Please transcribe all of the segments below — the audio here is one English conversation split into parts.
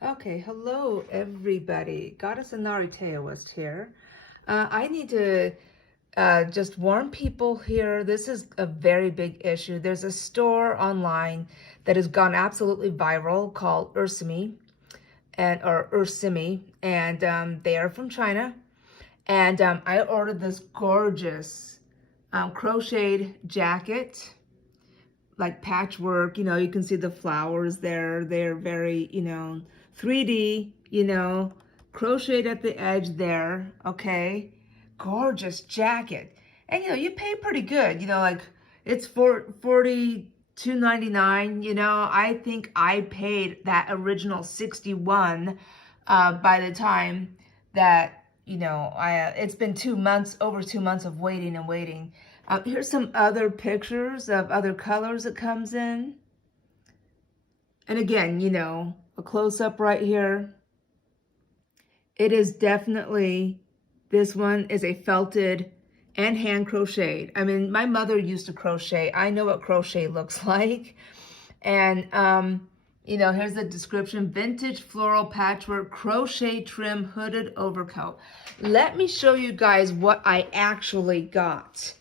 Okay, hello everybody. Goddess Inari Teoist here. I need to just warn people here. This is a very big issue. There's a store online that has gone absolutely viral called Ursime or Ursime, and they are from China. And I ordered this gorgeous crocheted jacket, like patchwork. You can see the flowers there. They're very, 3D, crocheted at the edge there. Okay, gorgeous jacket. And you pay pretty good. Like it's for $42.99. I think I paid that original 61 by the time that it's been 2 months, over 2 months of waiting and waiting. Here's some other pictures of other colors it comes in. And again, a close-up right here. It is definitely, this one is a felted and hand crocheted. I mean, my mother used to crochet. I know what crochet looks like. And, here's the description: vintage floral patchwork crochet trim hooded overcoat. Let me show you guys what I actually got.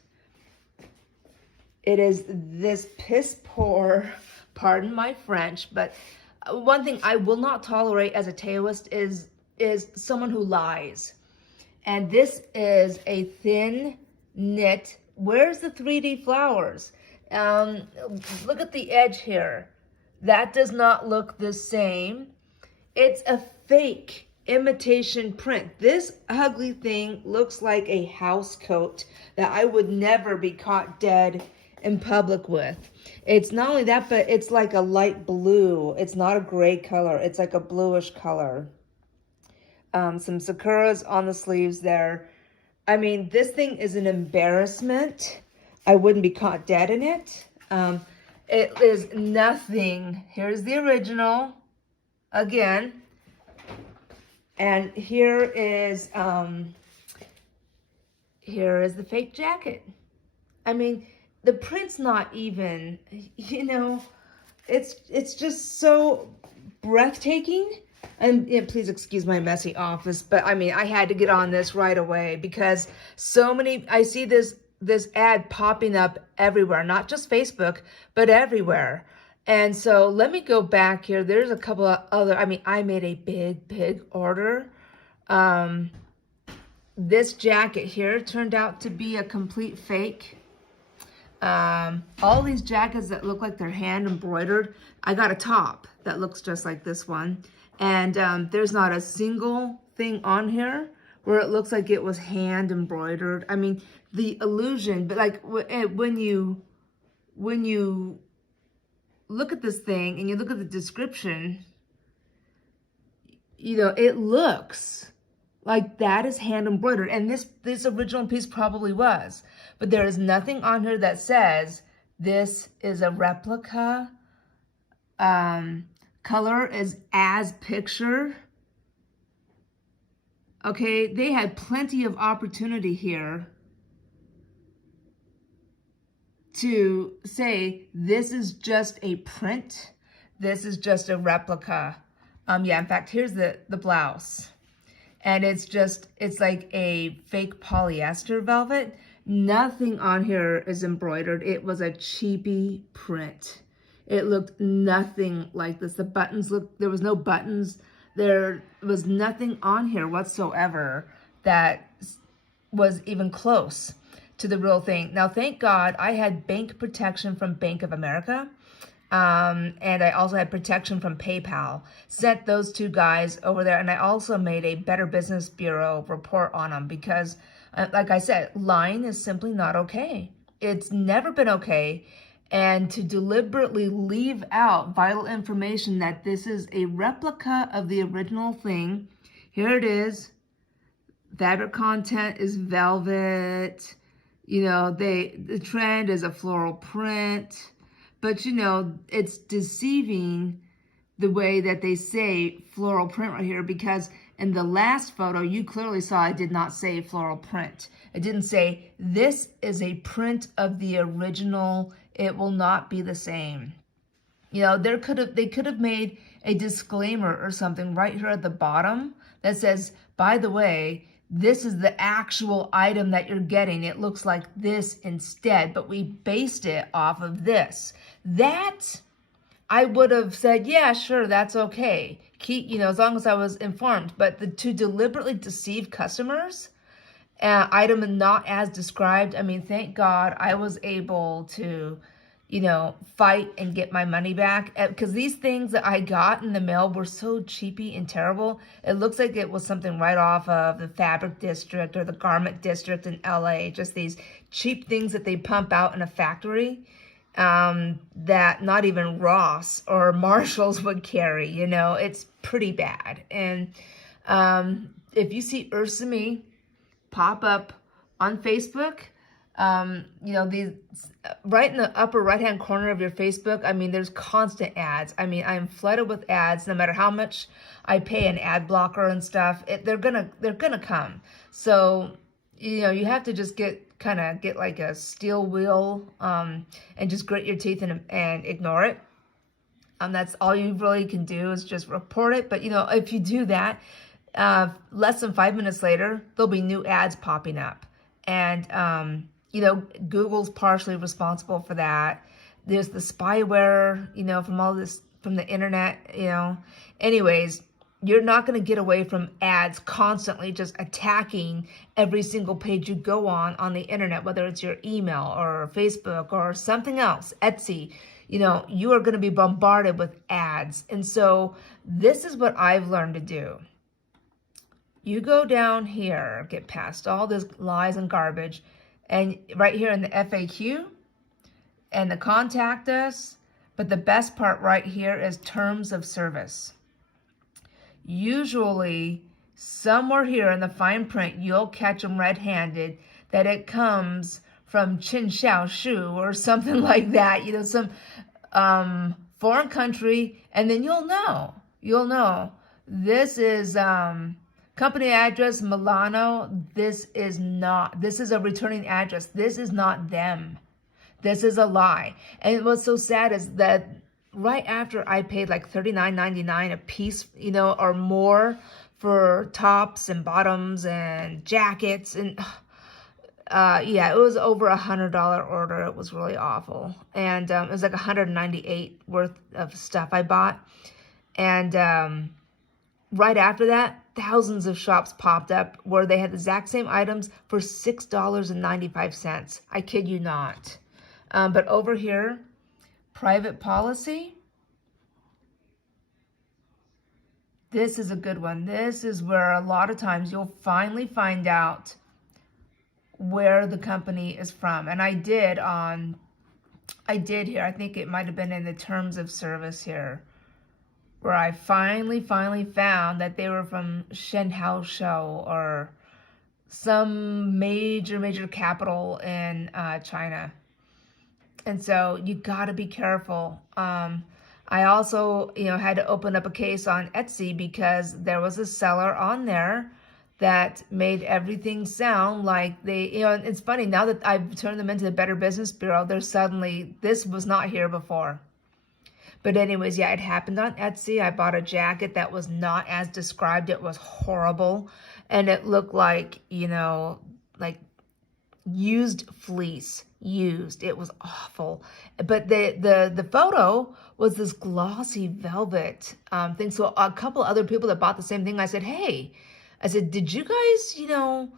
It is this piss poor, pardon my French, but one thing I will not tolerate as a Taoist is someone who lies. And this is a thin knit. Where's the 3D flowers? Look at the edge here. That does not look the same. It's a fake imitation print. This ugly thing looks like a house coat that I would never be caught dead in public with. It's not only that, but it's like a light blue. It's not a gray color. It's like a bluish color. Some sakuras on the sleeves there. I mean, this thing is an embarrassment. I wouldn't be caught dead in it. It is nothing. Here's the original again. And here is the fake jacket. I mean, the print's not even, it's just so breathtaking. And please excuse my messy office, but I mean, I had to get on this right away because I see this ad popping up everywhere, not just Facebook, but everywhere. And so let me go back here. There's a couple of other, I made a big order. This jacket here turned out to be a complete fake. All these jackets that look like they're hand embroidered, I got a top that looks just like this one. And there's not a single thing on here where it looks like it was hand embroidered. I mean, the illusion, but like when you look at this thing and you look at the description, it looks like that is hand embroidered. And this original piece probably was, but there is nothing on here that says this is a replica. Color is as pictured. Okay, they had plenty of opportunity here to say this is just a print, this is just a replica. Yeah, in fact, here's the blouse. And it's like a fake polyester velvet. Nothing on here is embroidered. It was a cheapy print. It looked nothing like this. The buttons there was no buttons. There was nothing on here whatsoever that was even close to the real thing. Now, thank God I had bank protection from Bank of America. And I also had protection from PayPal. Sent those two guys over there. And I also made a Better Business Bureau report on them because, like I said, lying is simply not okay. It's never been okay. And to deliberately leave out vital information that this is a replica of the original thing. Here it is. Fabric content is velvet. The trend is a floral print. But, it's deceiving the way that they say floral print right here, because in the last photo, you clearly saw I did not say floral print. It didn't say, this is a print of the original. It will not be the same. You know, they could have made a disclaimer or something right here at the bottom that says, by the way, this is the actual item that you're getting. It looks like this instead, but we based it off of this. That I would have said, yeah, sure, that's okay. Keep, you know, as long as I was informed. But to deliberately deceive customers, item not as described. I mean, thank God I was able to, you know, fight and get my money back, because these things that I got in the mail were so cheapy and terrible. It looks like it was something right off of the fabric district or the garment district in LA. Just these cheap things that they pump out in a factory, that not even Ross or Marshalls would carry. You know, it's pretty bad. And if you see Ursime pop up on Facebook, you know, these right in the upper right hand corner of your Facebook, I mean, there's constant ads. I mean, I'm flooded with ads. No matter how much I pay an ad blocker and stuff, they're gonna come. So, you know, you have to just get like a steel wheel, and just grit your teeth and ignore it. That's all you really can do, is just report it. But you know, if you do that, less than 5 minutes later, there'll be new ads popping up. And, you know, Google's partially responsible for that. There's the spyware, you know, from all this, from the internet, you know. Anyways, you're not going to get away from ads constantly just attacking every single page you go on the internet, whether it's your email or Facebook or something else, Etsy. You know, you are going to be bombarded with ads. And so this is what I've learned to do. You go down here, get past all this lies and garbage, and right here in the FAQ and the contact us, but the best part right here is terms of service. Usually, somewhere here in the fine print, you'll catch them red-handed that it comes from Qin Xiao Shu or something like that, you know, some foreign country, and then you'll know. This is company address Milano. This is a returning address. This is not them. This is a lie. And what's so sad is that right after I paid like $39.99 a piece, you know, or more for tops and bottoms and jackets, and yeah, it was over $100 order. It was really awful. And it was like $198 worth of stuff I bought. And right after that, thousands of shops popped up where they had the exact same items for $6.95. I kid you not. But over here, private policy. This is a good one. This is where a lot of times you'll finally find out where the company is from. And I did here, I think it might have been in the terms of service here, where I finally found that they were from Shanhaishou or some major capital in China. And so you got to be careful. I also, you know, had to open up a case on Etsy because there was a seller on there that made everything sound like they, you know, and it's funny, now that I've turned them into the Better Business Bureau, they're suddenly, this was not here before. But anyways, yeah, it happened on Etsy. I bought a jacket that was not as described. It was horrible. And it looked like, you know, like used fleece. It was awful. But the photo was this glossy velvet thing. So a couple other people that bought the same thing, I said, hey, did you guys, you know,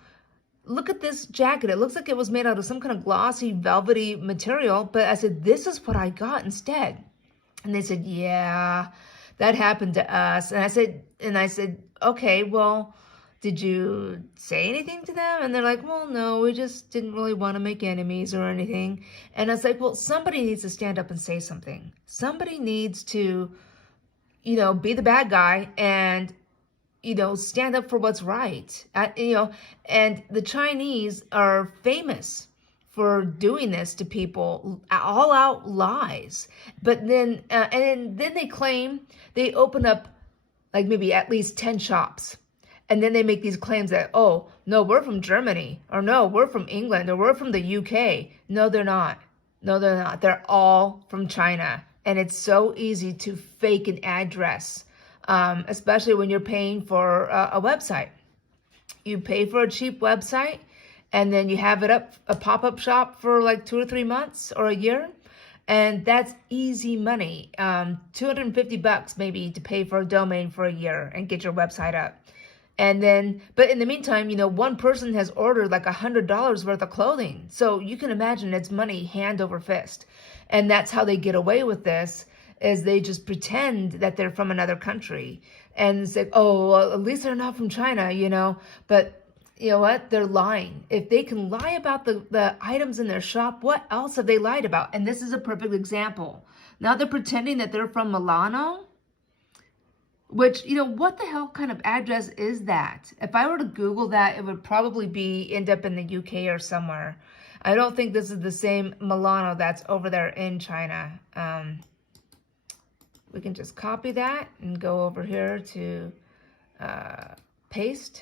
look at this jacket. It looks like it was made out of some kind of glossy, velvety material. But I said, this is what I got instead. And they said, yeah, that happened to us. And I said, okay, well, did you say anything to them? And they're like, well, no, we just didn't really want to make enemies or anything. And I was like, well, somebody needs to stand up and say something. Somebody needs to, you know, be the bad guy and, you know, stand up for what's right. You know, and the Chinese are famous for doing this to people, all out lies. But then, and then they claim they open up like maybe at least 10 shops. And then they make these claims that, oh, no, we're from Germany, or no, we're from England, or we're from the UK. No, they're not. They're all from China. and it's so easy to fake an address, especially when you're paying for a website. You pay for a cheap website, and then you have it up, a pop-up shop for like 2 or 3 months or a year, and that's easy money. $250 maybe to pay for a domain for a year and get your website up. And then, but in the meantime, one person has ordered like $100 worth of clothing. So you can imagine it's money hand over fist. And that's how they get away with this, is they just pretend that they're from another country. And it's like, oh, well, at least they're not from China, But you know what? They're lying. If they can lie about the items in their shop, what else have they lied about? And this is a perfect example. Now they're pretending that they're from Milano. Which, what the hell kind of address is that? If I were to Google that, it would probably end up in the UK or somewhere. I don't think this is the same Milano that's over there in China. We can just copy that and go over here to paste.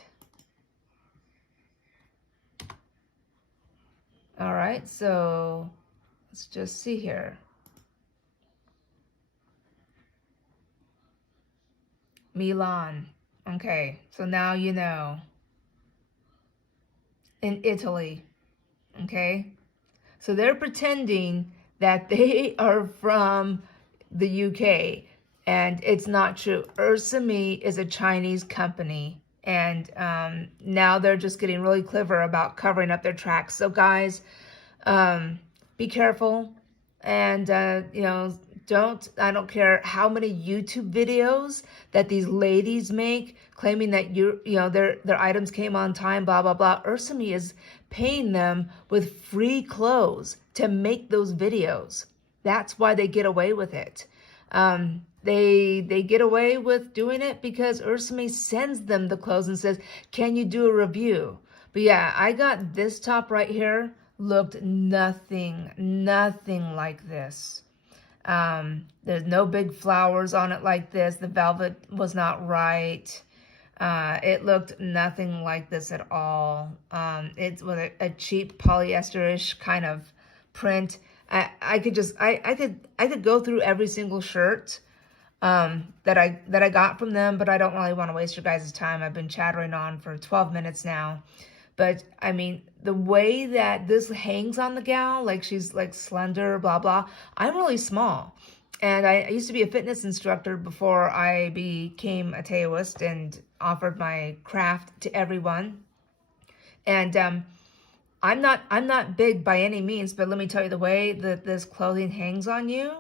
All right, so let's just see here. Milan. Okay, so now you know. In Italy. Okay? So they're pretending that they are from the UK, and it's not true. Ursime is a Chinese company, and now they're just getting really clever about covering up their tracks. So guys, be careful, and I don't care how many YouTube videos that these ladies make claiming that their items came on time, blah blah blah. Ursime is paying them with free clothes to make those videos. That's why they get away with it. They get away with doing it because Ursime sends them the clothes and says, "Can you do a review?" But yeah, I got this top right here. Looked nothing like this. There's no big flowers on it like this. The velvet was not right. It looked nothing like this at all. It was a cheap polyester-ish kind of print. I could go through every single shirt that I got from them, but I don't really want to waste your guys' time. I've been chattering on for 12 minutes now. But I mean, the way that this hangs on the gal, like she's like slender, blah, blah. I'm really small. And I used to be a fitness instructor before I became a Taoist and offered my craft to everyone. And I'm not big by any means, but let me tell you, the way that this clothing hangs on you,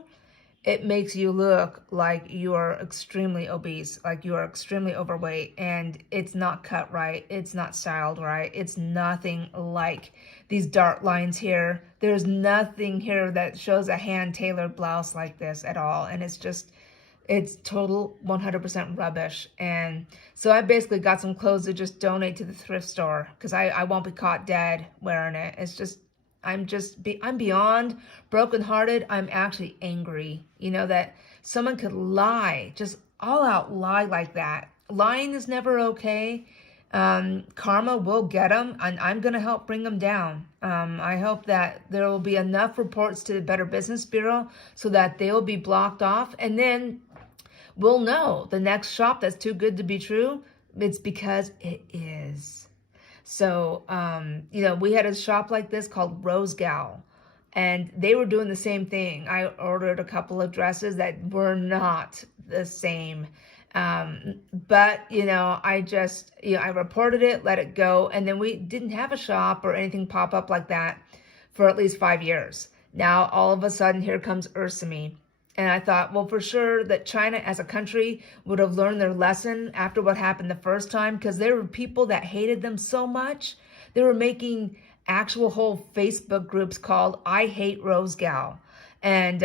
it makes you look like you are extremely obese, like you are extremely overweight, and it's not cut right. It's not styled right. It's nothing like these dark lines here. There's nothing here that shows a hand-tailored blouse like this at all. And it's total 100% rubbish. And so I basically got some clothes to just donate to the thrift store because I won't be caught dead wearing it. It's just, I'm beyond brokenhearted. I'm actually angry, that someone could lie, just all out lie like that. Lying is never okay. Karma will get them, and I'm going to help bring them down. I hope that there will be enough reports to the Better Business Bureau so that they will be blocked off, and then we'll know the next shop that's too good to be true, it's because it is. So, we had a shop like this called Rose Gal, and they were doing the same thing. I ordered a couple of dresses that were not the same. But, I reported it, let it go, and then we didn't have a shop or anything pop up like that for at least 5 years. Now, all of a sudden, here comes Ursime. And I thought, well, for sure that China as a country would have learned their lesson after what happened the first time, because there were people that hated them so much. They were making actual whole Facebook groups called I Hate Rose Gal. And,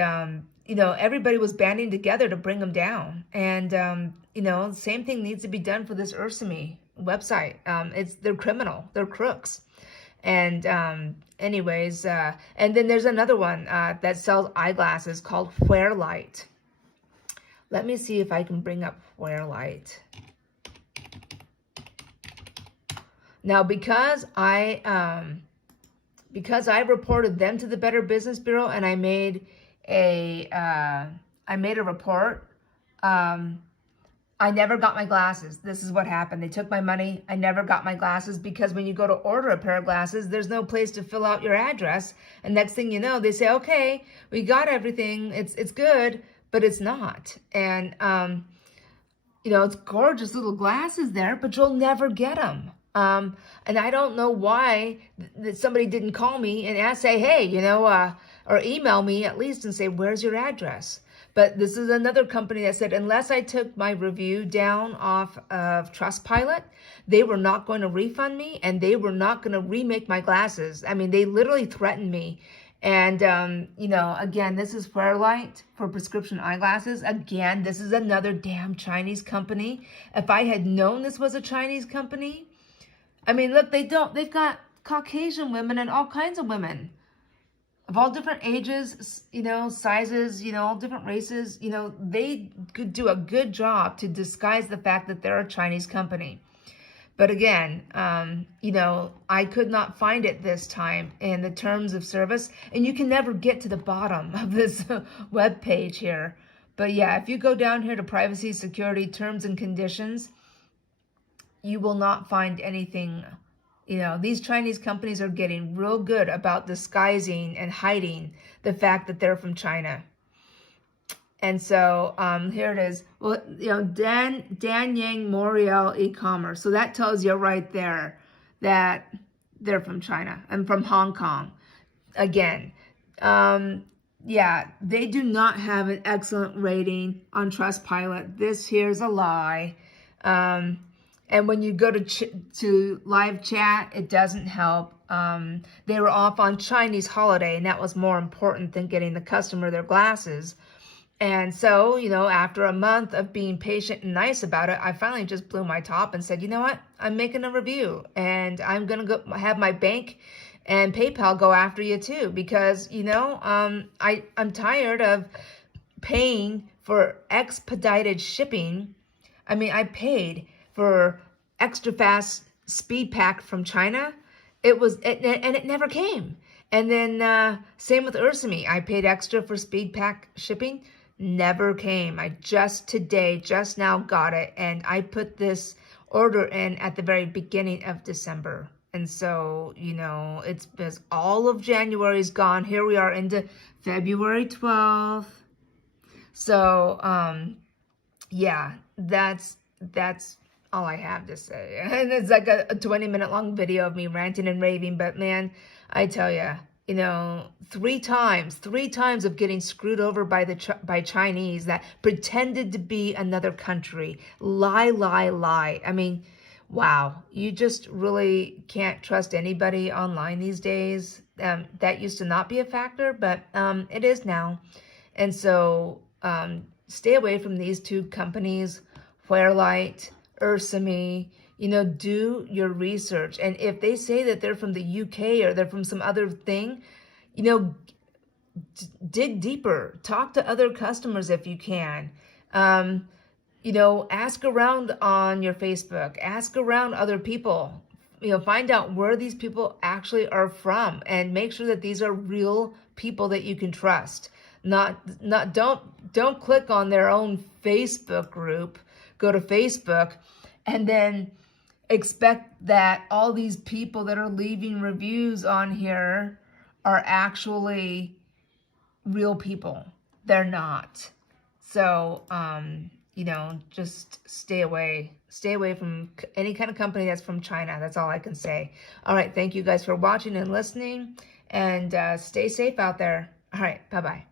everybody was banding together to bring them down. And, same thing needs to be done for this Ursime website. They're criminal. They're crooks. And anyways, and then there's another one that sells eyeglasses called Fairlight. Let me see if I can bring up Fairlight. Now, because I reported them to the Better Business Bureau, and I made a I made a report. I never got my glasses. This is what happened. They took my money. I never got my glasses because when you go to order a pair of glasses, there's no place to fill out your address. And next thing you know, they say, okay, we got everything. It's good, but it's not. And, it's gorgeous little glasses there, but you'll never get them. And I don't know why that somebody didn't call me and say, hey, or email me at least and say, where's your address? But this is another company that said, unless I took my review down off of Trustpilot, they were not going to refund me and they were not going to remake my glasses. I mean, they literally threatened me. And, again, this is Fairlight for prescription eyeglasses. Again, this is another damn Chinese company. If I had known this was a Chinese company, I mean, look, they've got Caucasian women and all kinds of women of all different ages, sizes, all different races. They could do a good job to disguise the fact that they're a Chinese company. But again, I could not find it this time in the terms of service, and you can never get to the bottom of this web page here. But yeah, if you go down here to privacy, security, terms and conditions, you will not find anything. These Chinese companies are getting real good about disguising and hiding the fact that they're from China. And so here it is. Well, Dan Yang Moriel e-commerce. So that tells you right there that they're from China and from Hong Kong. Again, yeah, they do not have an excellent rating on Trustpilot. This here's a lie. And when you go to live chat, it doesn't help. They were off on Chinese holiday, and that was more important than getting the customer their glasses. And so, after a month of being patient and nice about it, I finally just blew my top and said, you know what? I'm making a review, and I'm going to go have my bank and PayPal go after you too, because, I'm tired of paying for expedited shipping. I mean, I paid for extra fast speed pack from China. And it never came. And then same with Ursime. I paid extra for speed pack shipping. Never came. I just now got it. And I put this order in at the very beginning of December. And so, it's all of January is gone. Here we are into February 12th. So, yeah, that's all I have to say. And it's like a 20-minute long video of me ranting and raving. But man, I tell you, three times of getting screwed over by Chinese that pretended to be another country. Lie. I mean, wow. You just really can't trust anybody online these days. That used to not be a factor, but it is now. And so stay away from these two companies, Fairlight, Ursime. Do your research. And if they say that they're from the UK or they're from some other thing, dig deeper. Talk to other customers if you can. Ask around on your Facebook. Ask around other people. Find out where these people actually are from and make sure that these are real people that you can trust. Don't click on their own Facebook group. Go to Facebook and then expect that all these people that are leaving reviews on here are actually real people. They're not. So, just stay away from any kind of company that's from China. That's all I can say. All right. Thank you guys for watching and listening, and stay safe out there. All right. Bye-bye.